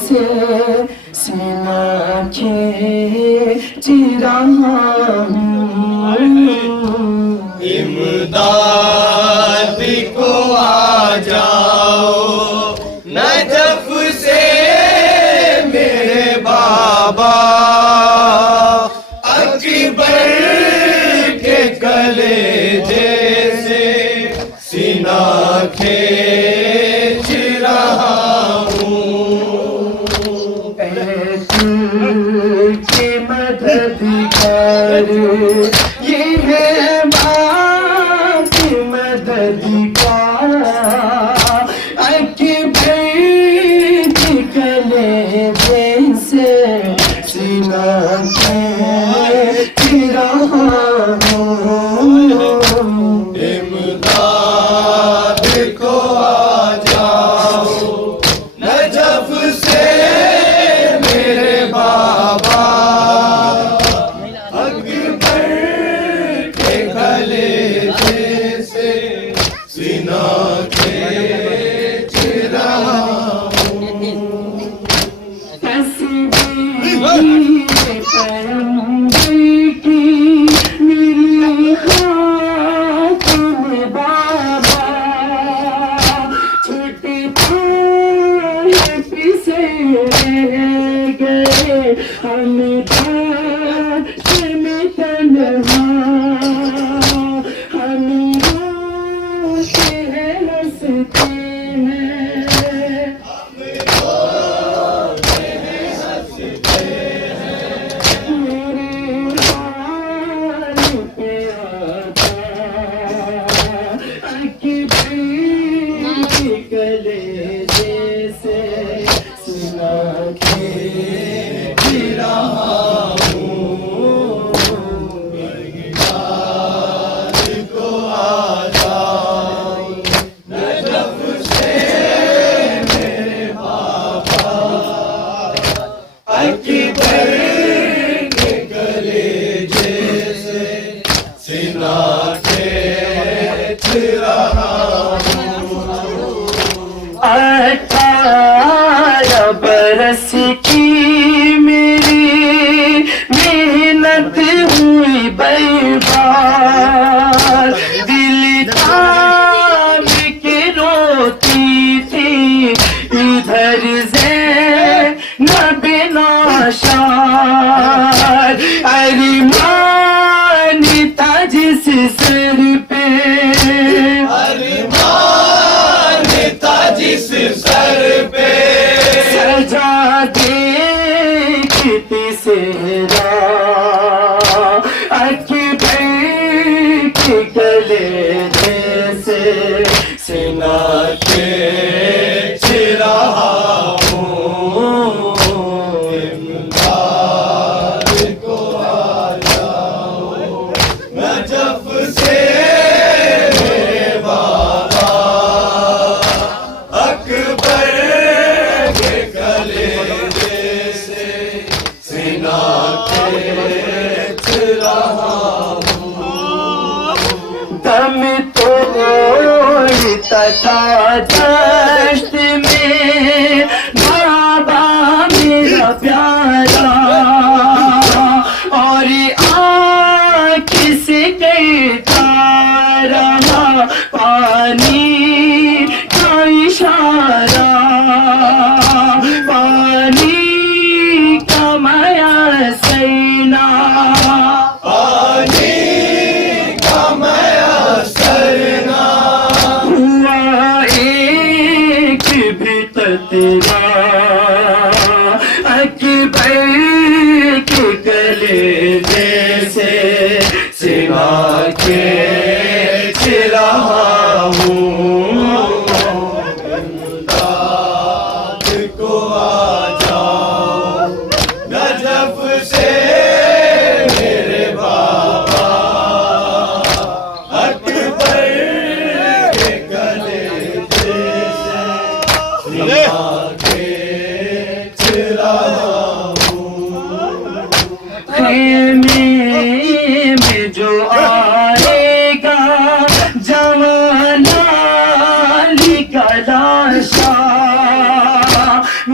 से सीना खींच रहा हूँ। इमदाद को आ जाओ नजफ से मेरे बाबा, अकबर के कलेजे से सीना खींच रहा हूँ। के मददगार ये है माँ की मददगार, अकबर के कलेजे से सीना खींच रहा हूँ। इमदाद को आ जाओ नजफ से मेरे बाबा, अकबर के कलेजे से सीना खींच रहा हूँ। तस्वीर पैगंबर की मेरी खातिन बाबा, छोटे पाए पिसे रह गए हम काश में तन्हा, हम रोते हैं हंसते हैं। अठारह बरस की मेरी मेहनत हुई बर्बाद, दिल थाम के रोती थी इधर से न बिना शार, अरमान था जिस सर पे, जिस सर पे सजा देखती सेरा, अकबर के कलेजे से सीना खींच रहा हूँ। इमदाद को आ जाओ नजफ से मेरे बाबा, अकबर के कलेजे से सीना खींच रहा हूँ। दम तोड़ता था दश्त में बाबा मेरा प्यारा, और आँख से कहता रहा पानी का इशारा, पानी का माया सैना, पानी का माया सरना, हुआ एक भी तेरा, अकबर के कलेजे से सीना खींच रहा हूँ। इमदाद को आ जाओ नजफ से मेरे बाबा, अकबर के कलेजे से सीना खींच रहा हूँ। खेमे में जो आएगा जवाना का लाशा,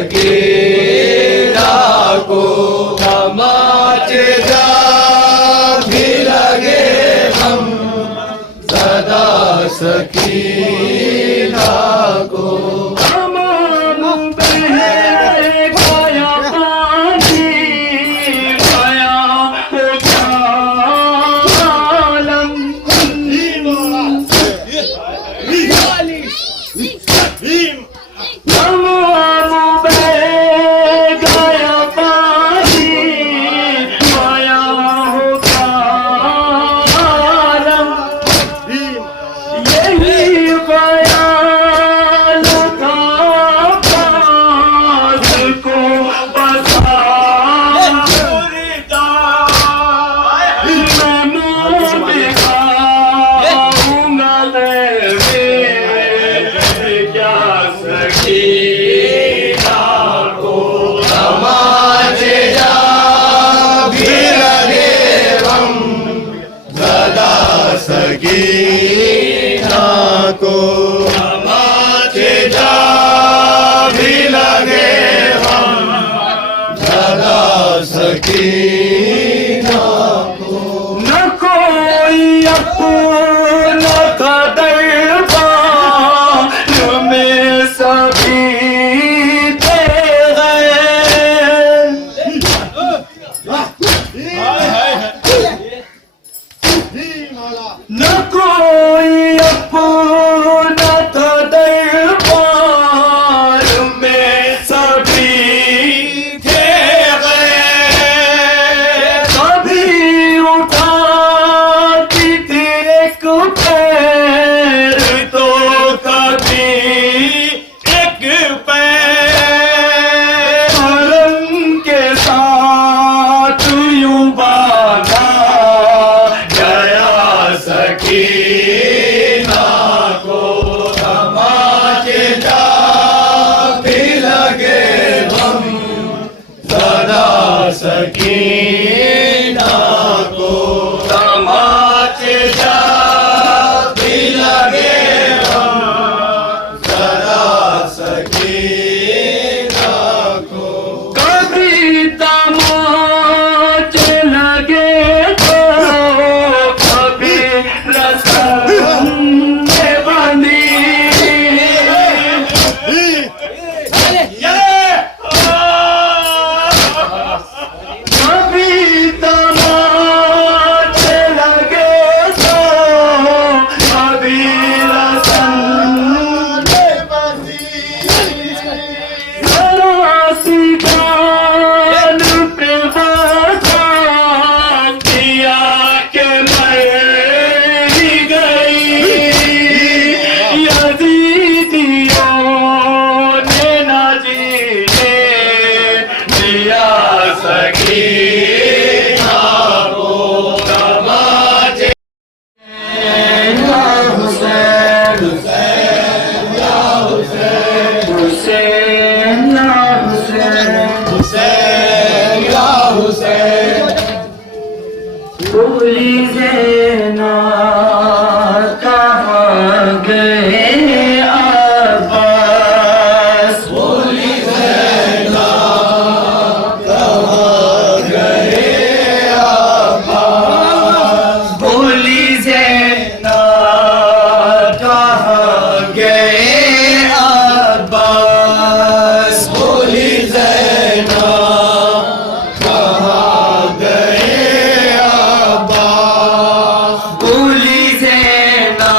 सकीना को तमाचे जा भी लगे हम सदा सकीना को तमाम बहे गया पानी गया होगा आलम तमाम बहे गया पानी गया होगा आलम यही बयान था बाज़ को बता मैं मुँह दिखाऊंगा तेरे क्या सकीना को तमाचे जा भी लगे हम सदा सकीना को तमाचे जा भी लगे हम सदा सकीना को न कोई अपना दरबार में सभी दे गए न कोई अपना दरबार में सभी थे गए कभी उठाती थी एक पैर तो कभी एक पैर कलम के साथ यूं बांधा गया सकीना को तमाचे जा भी लगे हम सदा सकीना को तमाचे जा भी लगे हम सदा सकीना को कभी तमाचे लगे तो कभी रस्म में बंदी कभी तमाचे लगे तो कभी रस्म में बंदी सरासी गान पे बजा दिया के मर ही गई यजीदियों ने ना जीने दिया सकीना को तमाचे या हुसैन हुसैन या हुसैन हुसैन या हुसैन बोली ज़ैना कहाँ गए अब्बास बोली ज़ैना कहाँ गए अब्बास बोली ज़ैना कहाँ गए अब्बास बोली ज़ैना कहाँ गए अब्बास बोली ज़ैना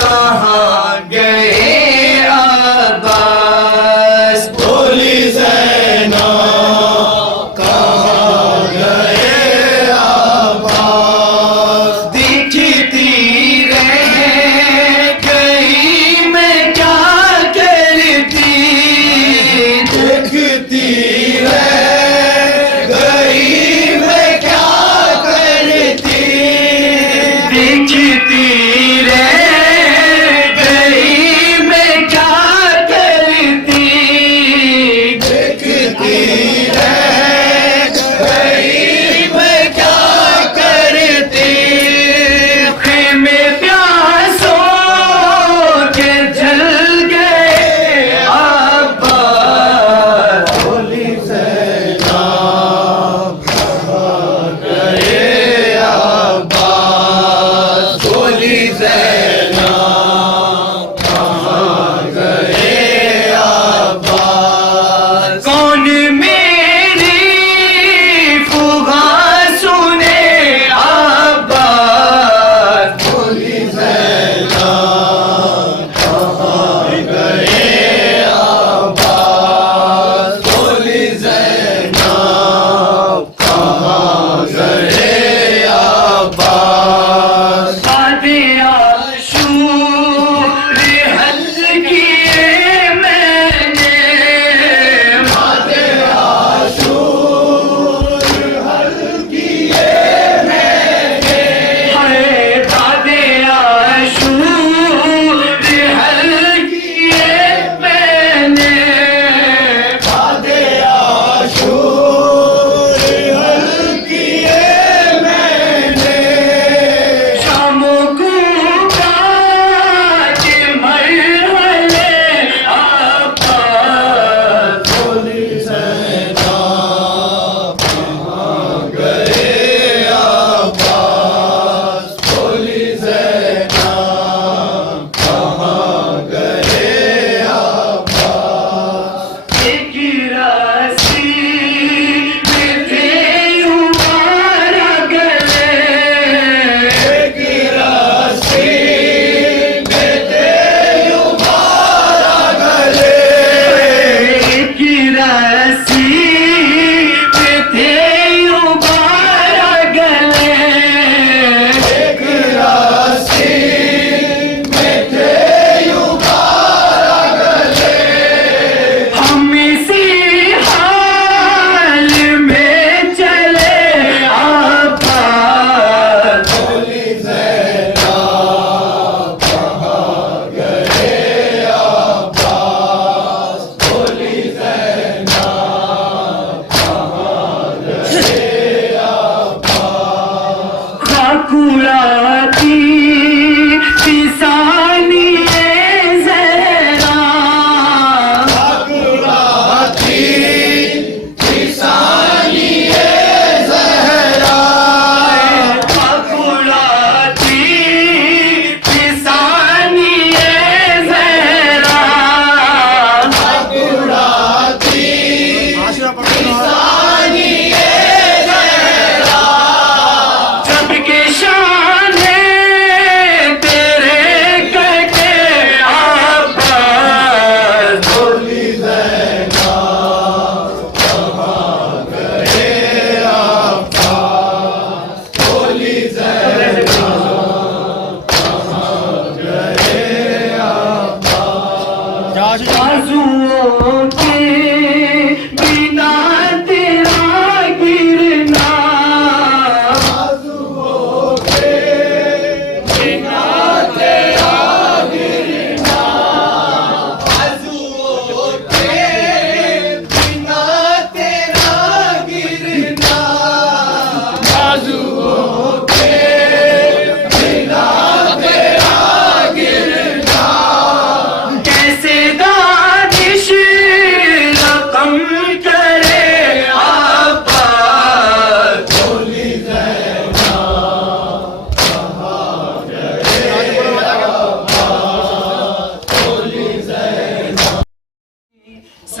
कहाँ गए अब्बास बोली ज़ैना कहाँ गए अब्बास दिखती रह गई मैं क्या करती देखती रह गई मैं क्या करती दिखती रह गई मैं क्या करती देखती रह गई मैं क्या करती खेमे प्यासों के जल गए अब्बास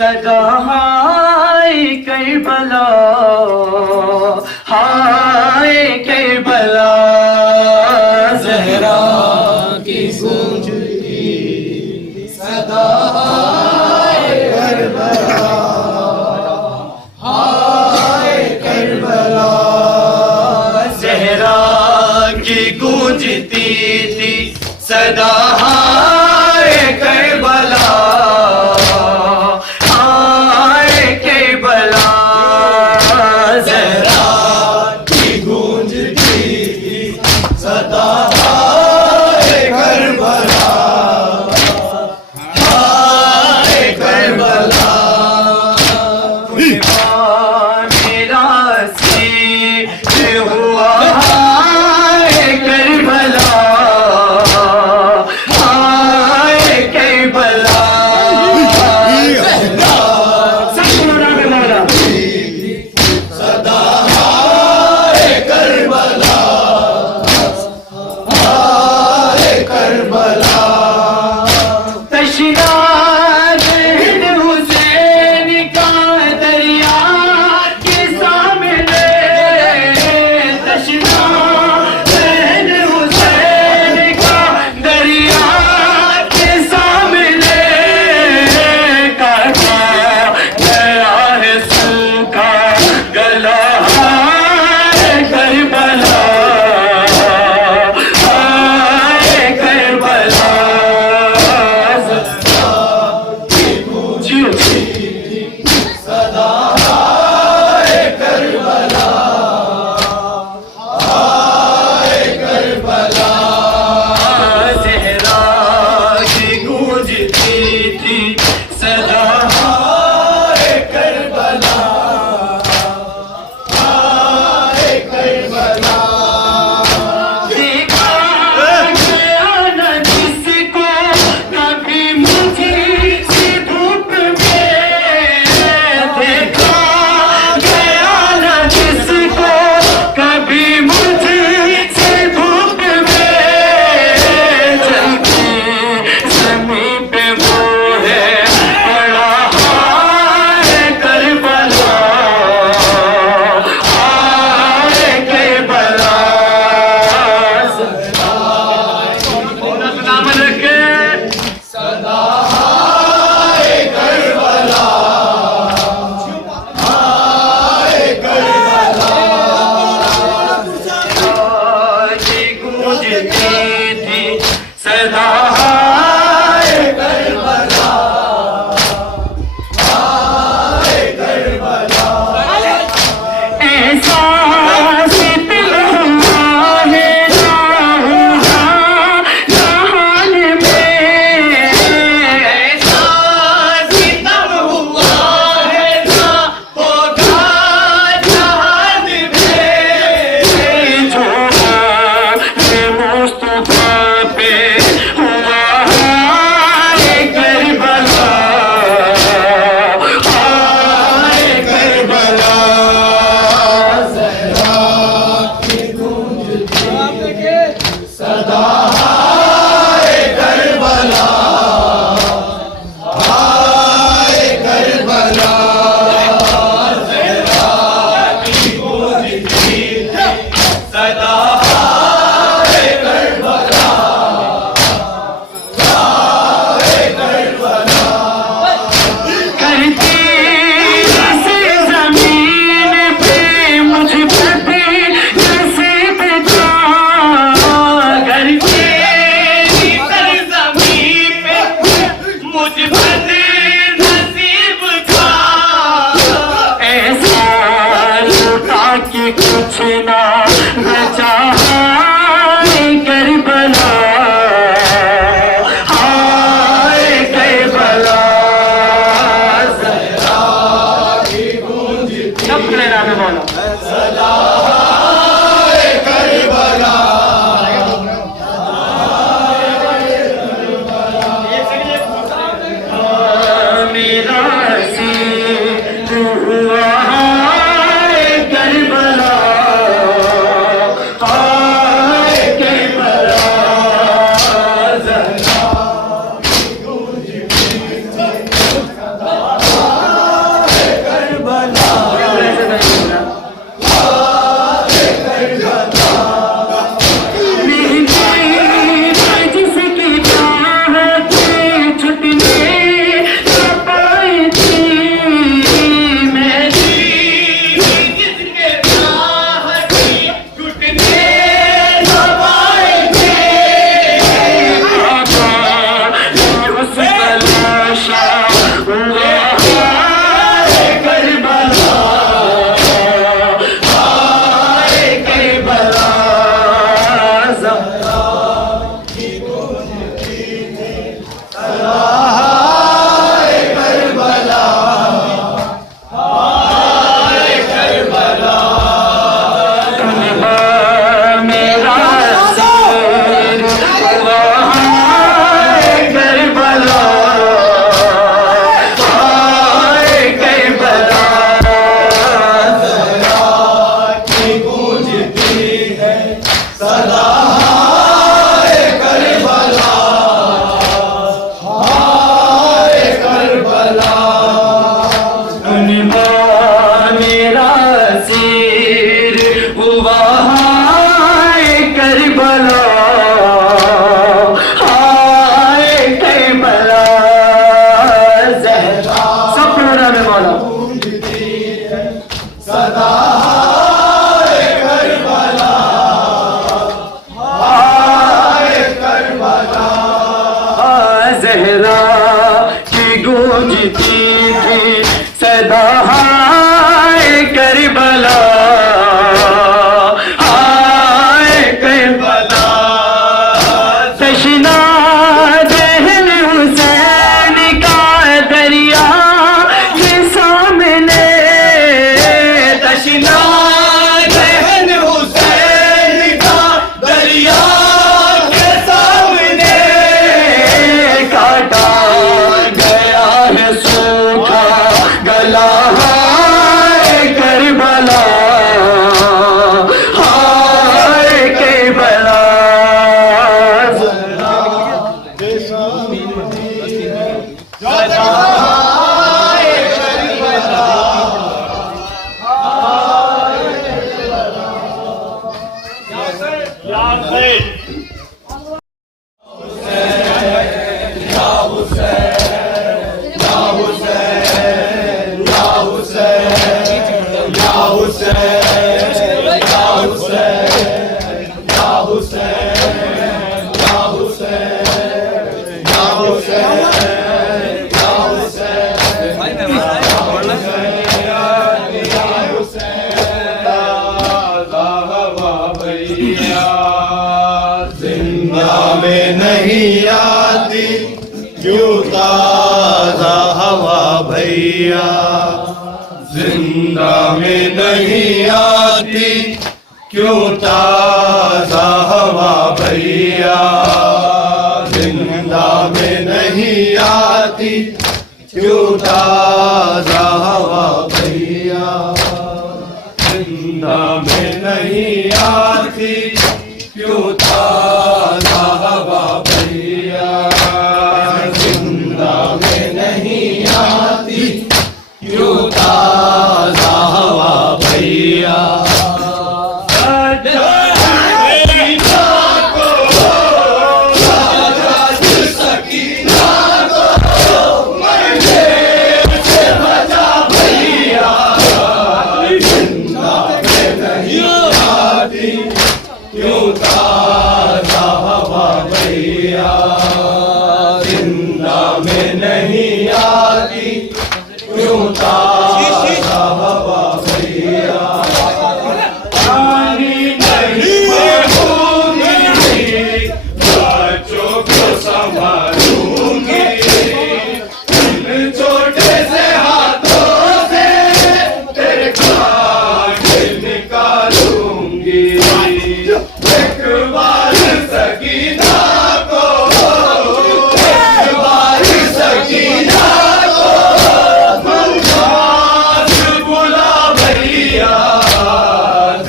सदा हाय करबला, हाय करबला। ज़हरा की गूंजती सदा हाय करबला, हाय करबला। ज़हरा की गूंजती थी सदा हाय करबला, हाय करबला। ज़हरा की गूंजती थी सदा हाय करबला, हाय करबला। मेरा सिर हुआ हाय करबला, हाय करबला। सदा हाय करबला, हाय करबला। तशना हुसैन का दरिया के सामने, तशना हुसैन का दरिया के सामने। काटा गया है सूखा गला हाय करबला, हाय करबला। सदा हाय करबला, हाय करबला। ज़हरा की गूंजती थी सदा हाय करबला, हाय करबला। देखा गया न जिसको कभी मुझे से धूप में, देखा गया न जिसको कभी मुझे से धूप में। जलती ज़मीं पे वो है बड़ा हाय करबला, हाय करबला। नाम रखे सदा हाय करबला, हाय करबला। की गूंजती थी सदा हाय करबला, हाय करबला। एहसास दिल हुआ है जहान में, एहसास दिल हुआ है ना होगा जहान में। जो मुस्तफा पे हुआ हाय करबला, हाय करबला। ज़हरा की गूंजती सदा हाय करबला, हाय करबला। ज़हरा की गूंजती सदा हाय करबला, हाय करबला। करती से ज़मीन पे मुझ पे नसीब था, करती में नहीं आती क्यों ताजा हवा भैया, जिंदा में नहीं आती क्यों ताजा हवा भैया, जिंदा में नहीं आती क्यों ताजा हवा भैया, जिंदा में नहीं आती क्यों ताजा हवा भैया, जिंदा में नहीं आती क्यों ताजा हवा भैया। क्यों ताजा हवा भैया, जिंदा में नहीं आती क्यों ताजा हवा भैया, पानी नहीं होगी बच्चों को संभालूंगी, इन छोटे से हाथों से तेरे काट निकालूंगी, एक बार सकीना को, एक बार सकीना को मन्नास बुला भैया,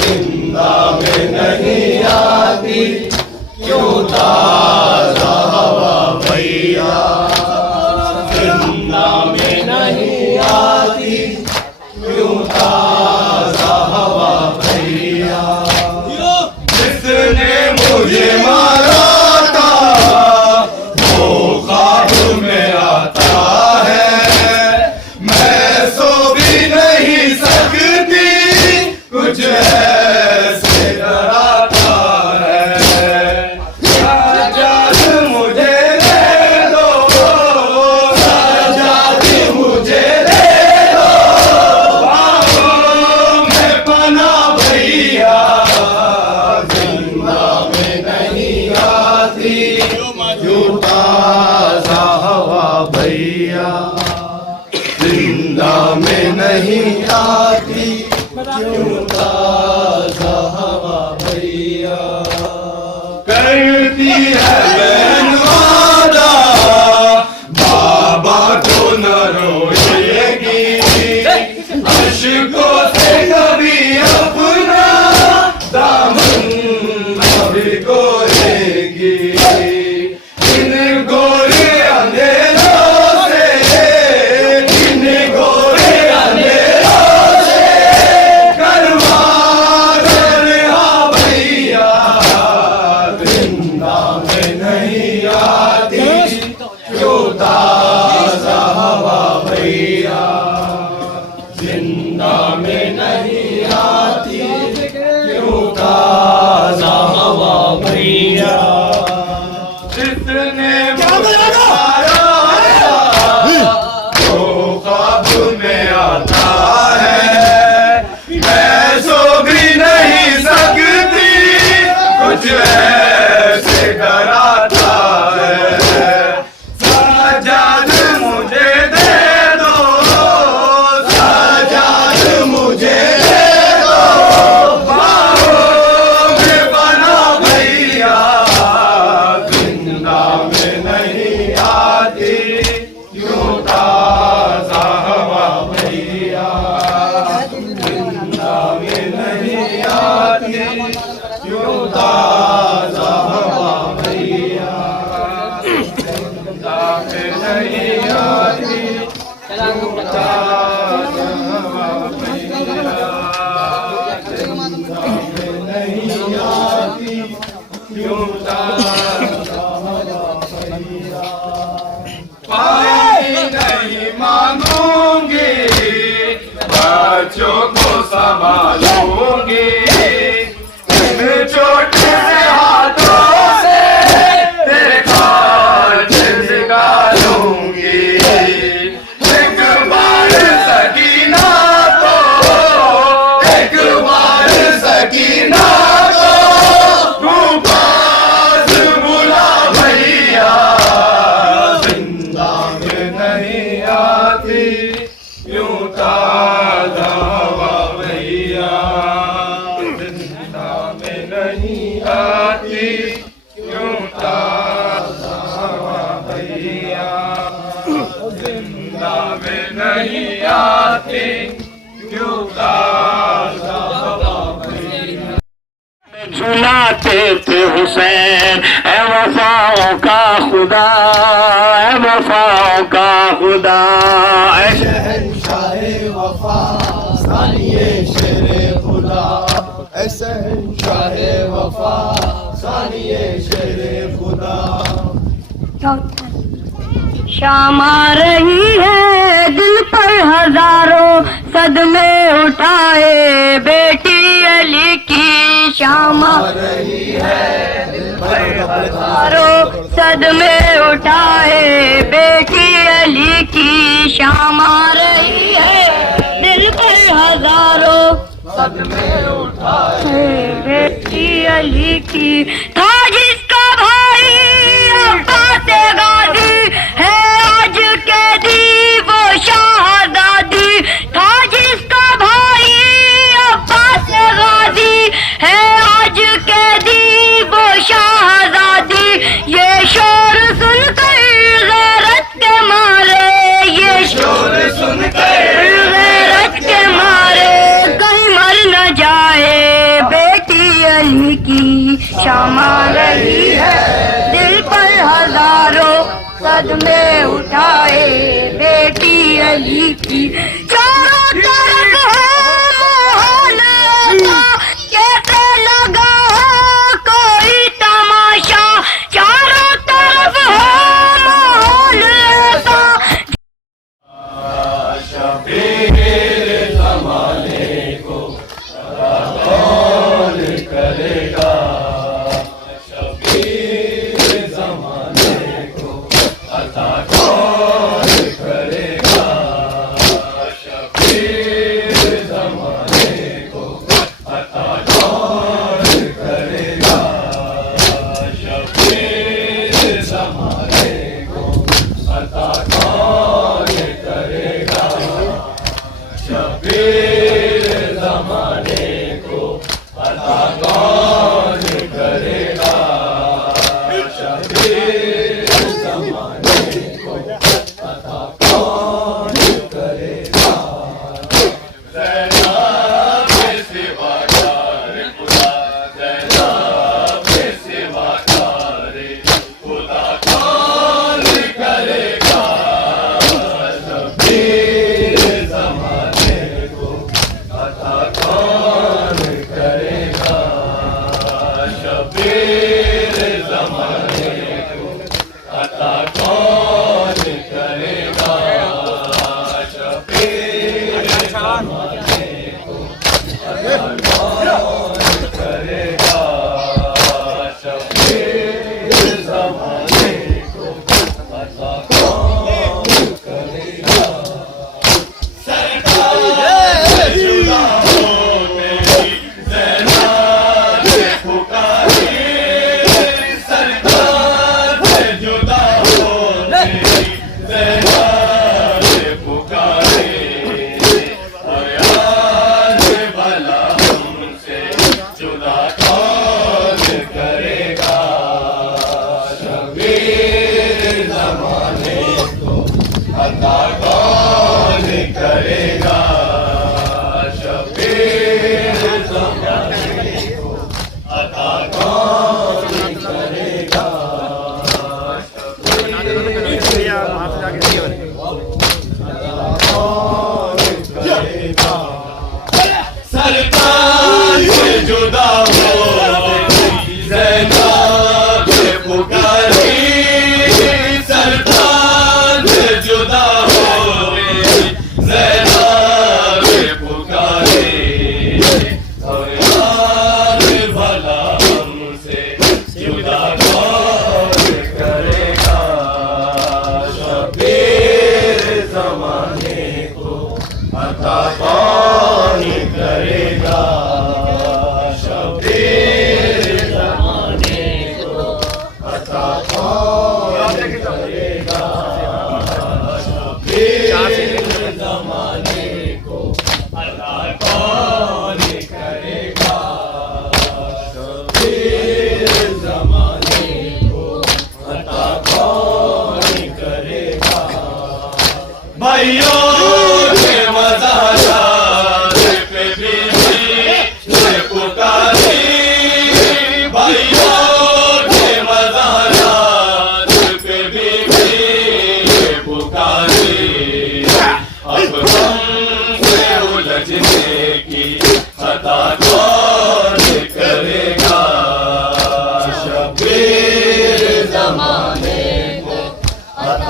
जिंदा में नहीं आती क्यों ताजा हवा भैया, जिंदा में नहीं आती क्यों ताजा हवा भैया, जिसने मुझे मारा था वो ख्वाब में आता है, मैं सो भी नहीं सकती कुछ ऐसे डराता है, आजाद मुझे दे दो, आजाद मुझे दे दो, बाहों में पना भैया, जिंदा में नहीं आती क्यों ताजा हवा भैया, जिंदा में नहीं आती क्यों ताजा हवा भैया, करती है बहन वादा बाबा को न रोएगी, अश्कों से कभी अपना दामन कभी गोरेगी, इन गोरे अंधेरों से, इन गोरे अंधेरों से करवा रिहा भैया, जिंदा में नहीं आती क्यों ताजा हवा भैया, जिंदा में नहीं आती क्यों ताजा हवा भैया, जिसने मुझे मारा वो ख्वाब में आता है, मैं सो भी नहीं सकती कुछ ऐसे डराता है, साजाद मुझे दे दो, साजाद मुझे दे दो, बाहों में बना भैया, जिंदा में नहीं आती क्यों ताजा हवा भैया, जिंदा में नहीं आती क्यों ताजा हवा भैया, जिंदा में नहीं आती क्यों ताजा हवा भैया, जिंदा में नहीं आती क्यों ताजा हवा भैया, पानी नहीं मांगूंगी बच्चों को संभालूंगी, इन छोटे से हाथों से तेरे काट निकालूंगी, बातें क्यों ताज़ा हवा में झुलाते थे हुसैन, ए वफाओं का खुदा, ए वफाओं का खुदा, शहंशाहे वफा सानिए शेरे खुदा, शहंशाहे वफा सानिए शेरे खुदा। शाम आ रही है दिल पर हजारों सदमे उठाए, बेटी अली की शाम आ रही है दिल पर हजारों सदमे उठाए, बेटी अली की शाम आ रही है दिल पर हजारों सदमे उठाए, बेटी अली की। था जिसका भाई अब्बास गाजी है आज कैदी वो शहादादी, था जिसका भाई अब्बास गाजी है आज कैदी वो शहादादी। ये शोर सुनकर गैरत के मारे, ये शोर सुनकर गैरत के मारे कहीं मर न जाए, बेटी अली की शाम आ रही है दिल पर हजारों सदमे उठाए, बेटी अली की। चारों तरफ है माहौल ऐसा, कैसे लगा है कोई तमाशा, चारों तरफ है माहौल ऐसा। शबीर ज़माने को कौन करेगा, शबीर ज़माने को अता कौन करेगा,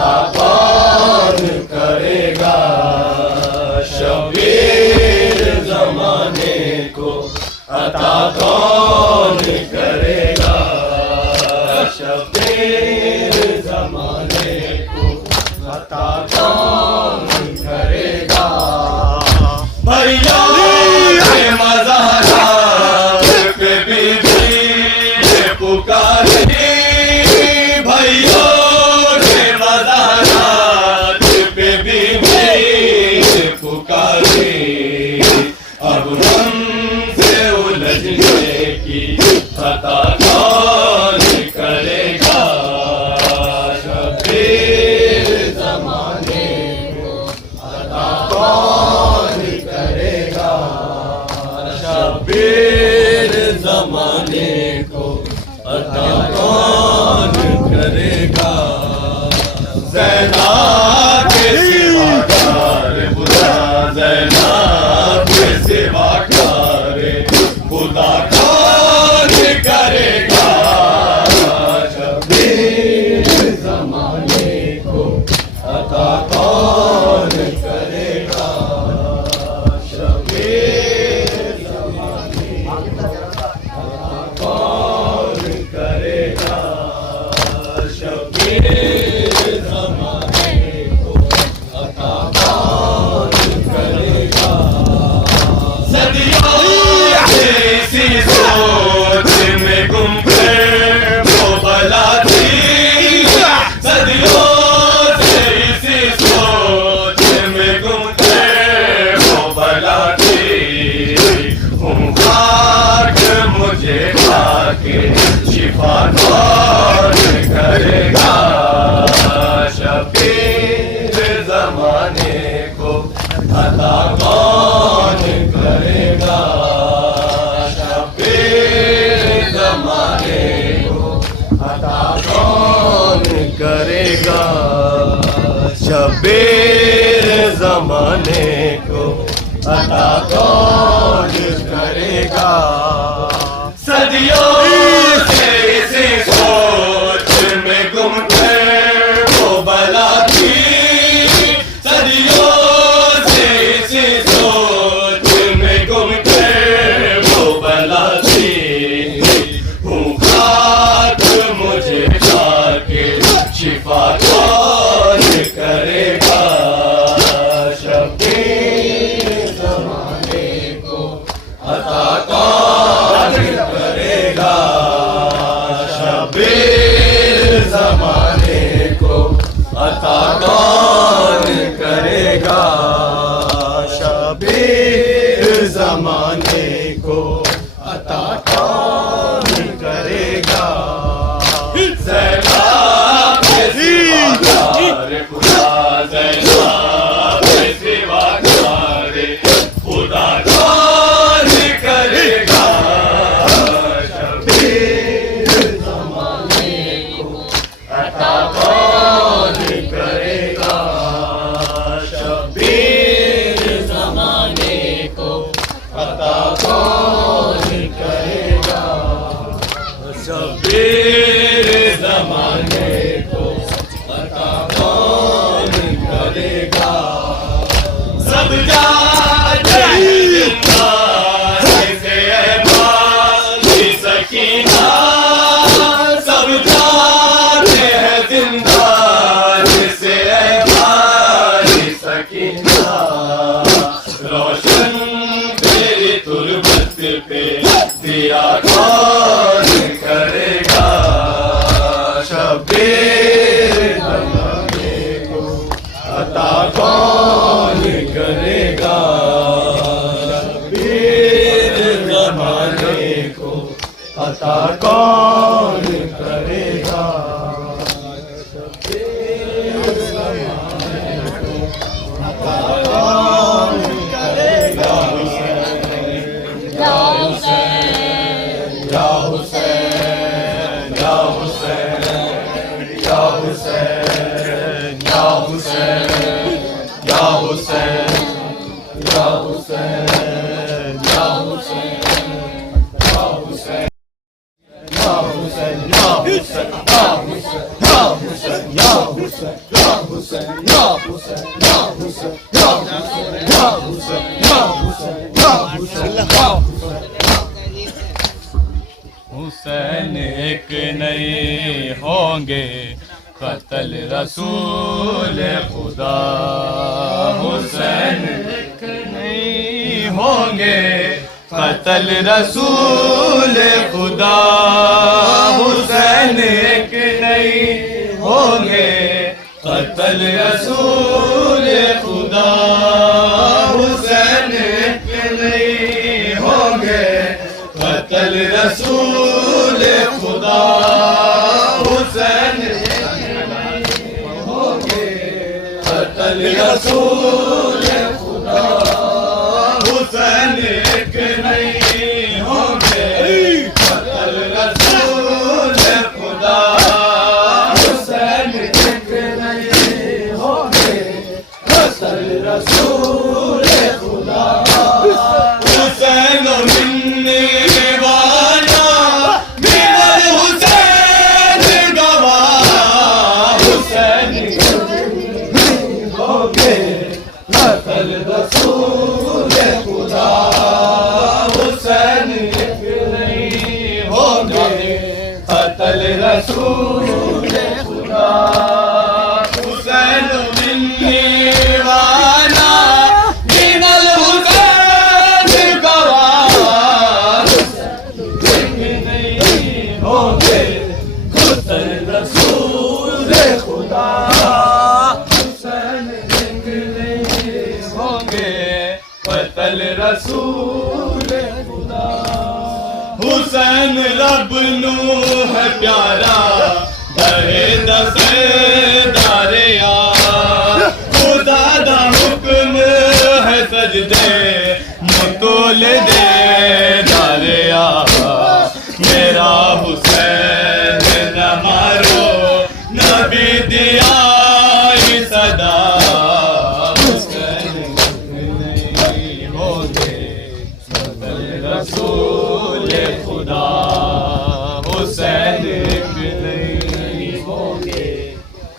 अता कौन करेगा शबीर जमाने को अता कौन करेगा शबीर जमाने को अता कौन करेगा भैया के मज़ारात पे बीबी पुकारे भैया के मज़ारात पे बीबी पुकारे अब हमसे उलझने की अता कौन करेगा शबीर जमाने को अता कौन करेगा शबीर जमाने को अता कौन करेगा ज़ैनब के सिवा कार खुदा ज़ैनब के सिवा कार खुदा कौन करेगा शबीर जमाने को अता कौन करेगा शबीर जमाने को अता कौन करेगा शबीर जमाने को अता कौन करेगा सदियों से इसी सोच में गुम कर वो बला थी सदियों से इसी सोच में गुम कर वो बला थी हूँ खाक मुझे खाके शिफा कौन करेगा शबीर जमाने को अता कौन करेगा शबीर जमाने को अता कौन करेगा शबीर जमाने को अता कौन करेगा सदियों से इसी सोच में गुम कर वो बला थी सदियों से इसी सोच में गुम कर वो बला थी हूँ खाक मुझे खाके शिफा कौन करेगा शबीर जमाने को अता कौन करेगा शबीर जमाने को अता कौन करेगा शबीर जमाने को अता कौन करेगा ज़ैनब के सिवा कार खुदा ज़ैनब के सिवा कार खुदा कौन करेगा शबीर जमाने को अता कौन करेगा शबीर जमाने को अता कौन करेगा शबीर जमाने को अता कौन करेगा सब जाते हैं जिंदानी से माली सकीना सब जाते हैं जिंदानी से माली सकीना रोशन तेरी तुरबत पे दिया कौन करेगा शबीर जमाने को अता कौन करेगा शबीर जमाने को अता कौन करेगा शबीर जमाने को अता कौन करेगा या हुसैन या हुसैन या हुसैन या हुसैन या हुसैन या हुसैन या हुसैन या हुसैन या हुसैन या हुसैन या हुसैन या हुसैन या हुसैन या हुसैन हुसैन या हुसैन या हुसैन या हुसैन या हुसैन या हुसैन या हुसैन या हुसैन एक नहीं होंगे कत्ल रसूल खुदा हुसैन एक नहीं होंगे कत्ल रसूल खुदा हुसैन एक नहीं होंगे कत्ल रसूल खुदा हुसैन एक नहीं होंगे कत्ल रसूल खुदा हुसैन कत्ल रसूल खुदा हुसैन एक नहीं होंगे कत्ल रसूल खुदा हुसैन एक नहीं होंगे कत्ल रसूल खुदा हुसैन मिलने वाला मिलल हुसैन गवाह हुसैन होंगे कत्ल रसूल खुदा हुसैन एक नहीं होंगे कत्ल रसूल खुदा हुसैन मिलने वाला मिलल हुसैन गवाह एक नहीं होंगे कत्ल रसूल खुदा कत्ल रसूल खुदा हुसैन रब नू है प्यारा दहे दसे दारिया खुदा दा हुक्म है सजदे मुतुल दे दारिया मेरा हुसैन न मारो नबी दिया सदा रसूल खुदा हुसैन एक नहीं होंगे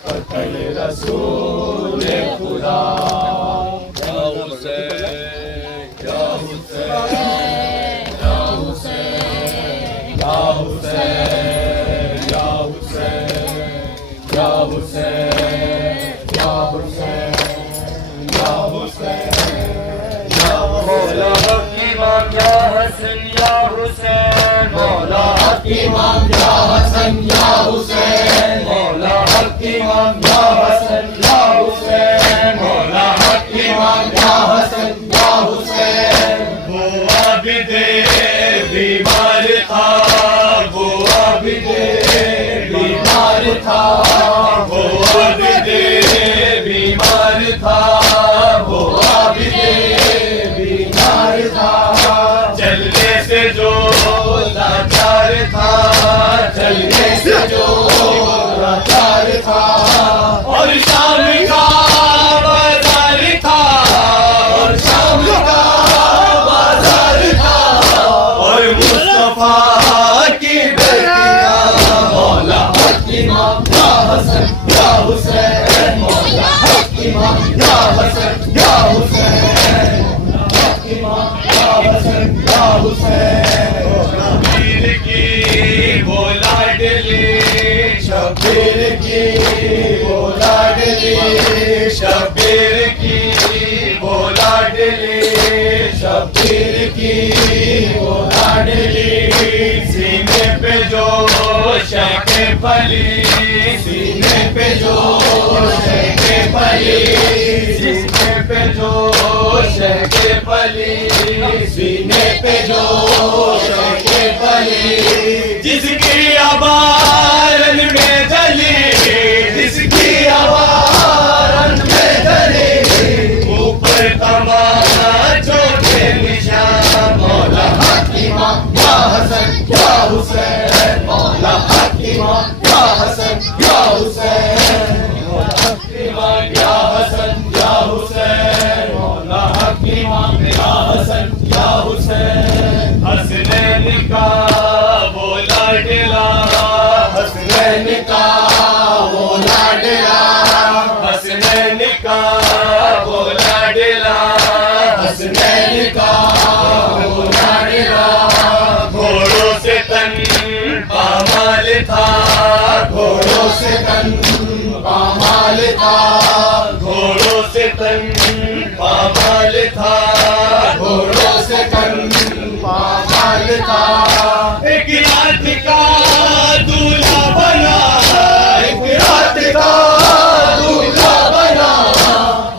कत्ल रसूल खुदा या हुसैन या हुसैन या हुसैन या हुसैन या हुसैन या हुसैन या हुसैन या हुसैन या मौला इमाम या हसन या हुसैन मौला इमाम या हसन या हुसैन मौला इमाम या हसन या हुसैन मौला इमाम या हसन या हुसैन वो आबिदे बीमार था वो आबिदे बीमार था वो आबिदे बीमार था वो आबिदे बीमार था चलने से जो लाचार था चलने से जो लाचार था और शाम का बाजार था और शाम का बाजार था और मुस्तफा की बेटियां मौला इमाम या हसन या हुसैन मौला इमाम या हसन या हुसैन इमाम या हसन या हुसैन शबीर की वो लाडली शबीर की वो लाडली शबीर की वो लाडली शबीर की वो लाडली सीने पे जो शके पली सीने पे जो शके पली सीने पे जो शके पली सीने पे जो शके पली जिसकी आवारन में जली जिसकी आवारन में जली ऊपर तमाचों के निशान मौला इमाम या हसन या हुसैन मौला इमाम या हसन या हुसैन मौला इमाम या हसन या हुसैन मौला इमाम या हसन या हुसैन हसनैन का वो लाडला हसनैन का वो लाडला घोड़ों से तन पामाल था, घोड़ों से तन पामाल था, एक रात का दूल्हा बना, एक रात का दूल्हा बना,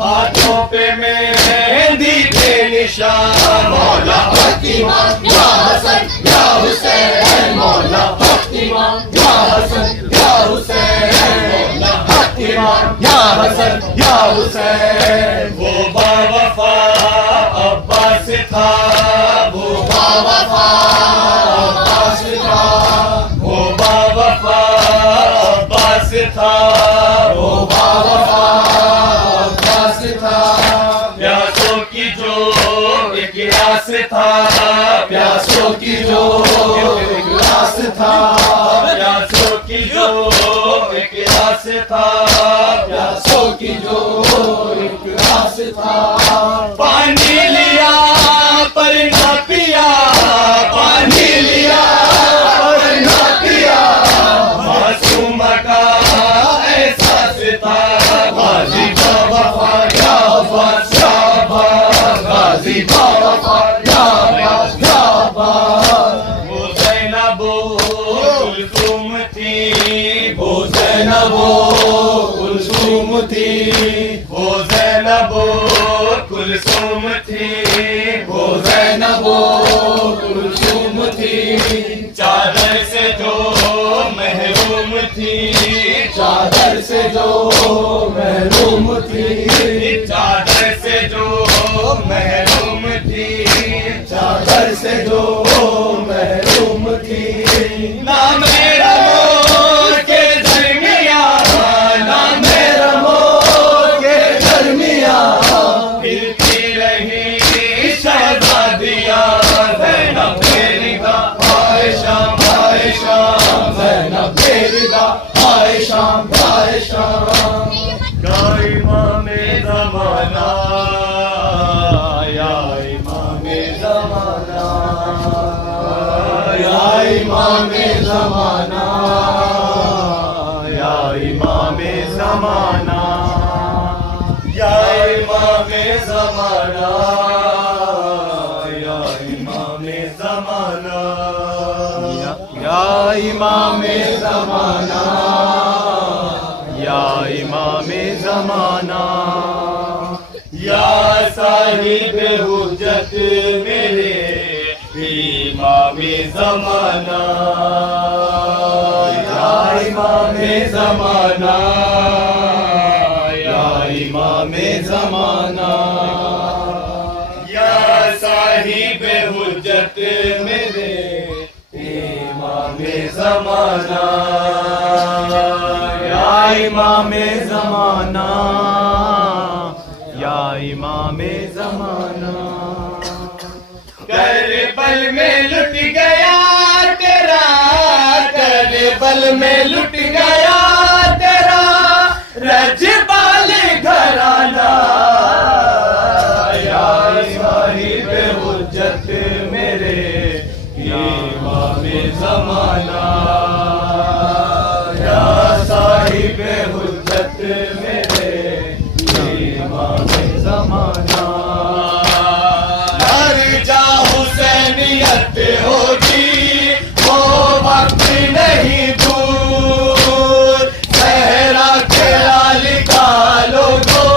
हाथों पे मेहंदी के निशान, मौला हकीमान या हसन या हुसैन, मौला हकीमान या हसन या हुसैन, मौला हकीमान या हसन या हुसैन। वो बावफा अब्बास था, वो बावफा अब्बास था, वो बावफा अब्बास था, वो बावफा अब्बास था, प्यासों की जो एक रास था, प्यासों की जो एक रास था, प्यासों की जो एक रास था, प्यासों की जो एक रास था, पानी लिया पर न पिया, पानी लिया पर न पिया, मासूम का एहसास था, गाजी बावफा या अब्बास या अब्बास, गाजी बावफा या अब्बास या अब्बास। वो ज़ैनबो कुलसुम थी, वो ज़ैनबो कुलसुम थी, वो ज़ैनबो कुलसुम थी, वो ज़ैनबो कुलसुम थी, चादर से जो महरूम थी, चादर से जो महरूम थी, चादर से जो महरूम थी, चादर से जो महरूम थी, ना मेरा मोर के दरमिया, ना मेरा मोर के दरमिया, फिरती रही शहजादियाँ, ज़ैनब तेरी गा आए शाम आए शाम, ज़ैनब तेरी गा आए शाम आए शाम। या इमामे ज़माना, या इमामे ज़माना, या इमामे ज़माना, या इमामे ज़माना, या इमामे ज़माना, या इमामे ज़माना, या इमामे ज़माना, या इमामे ज़माना, या साहिब हुज्जत मेरे इमामे ज़माना, या इमामे ज़माना, या इमामे ज़माना, या साहिब हुज्जत मेरे इमामे ज़माना, या इमामे ज़माना, या इमामे ज़माना। करबल में लुट गया तेरा, करबल में लुट गया तेरा रजबाल घराना, या साहिब हुज्जत मेरे इमामे ज़माना, या साहिब हुज्जत मेरे इमामे ज़माना। हर जा हुसैनियत होगी वो वक्त नहीं दूर, सहरा के लाल का लोगों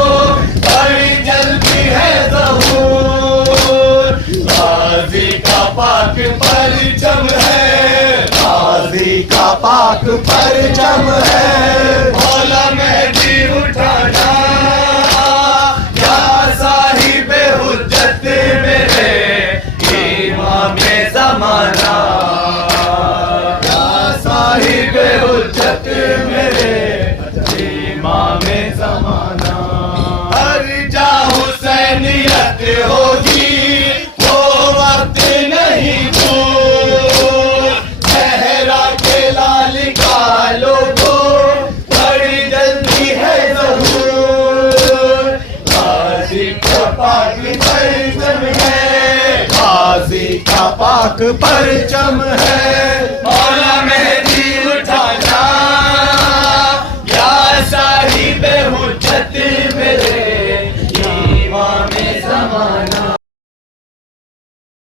बड़ी जल्दी है ज़हूर, गाजी का पाक परचम है, गाजी का पाक परचम है, भोला मेहदी उठाना, या साहिब हुज्जत मेरे इमामे ज़माना, या साहिब हुज्जत मेरे इमामे ज़माना। हर जा हुसैनियत होगी वो वक्त नहीं दूर, सहरा के लाल का लोगों बड़ी जल्दी है ज़हूर, गाजी का पाक परचम है, गाजी का पाक परचम है,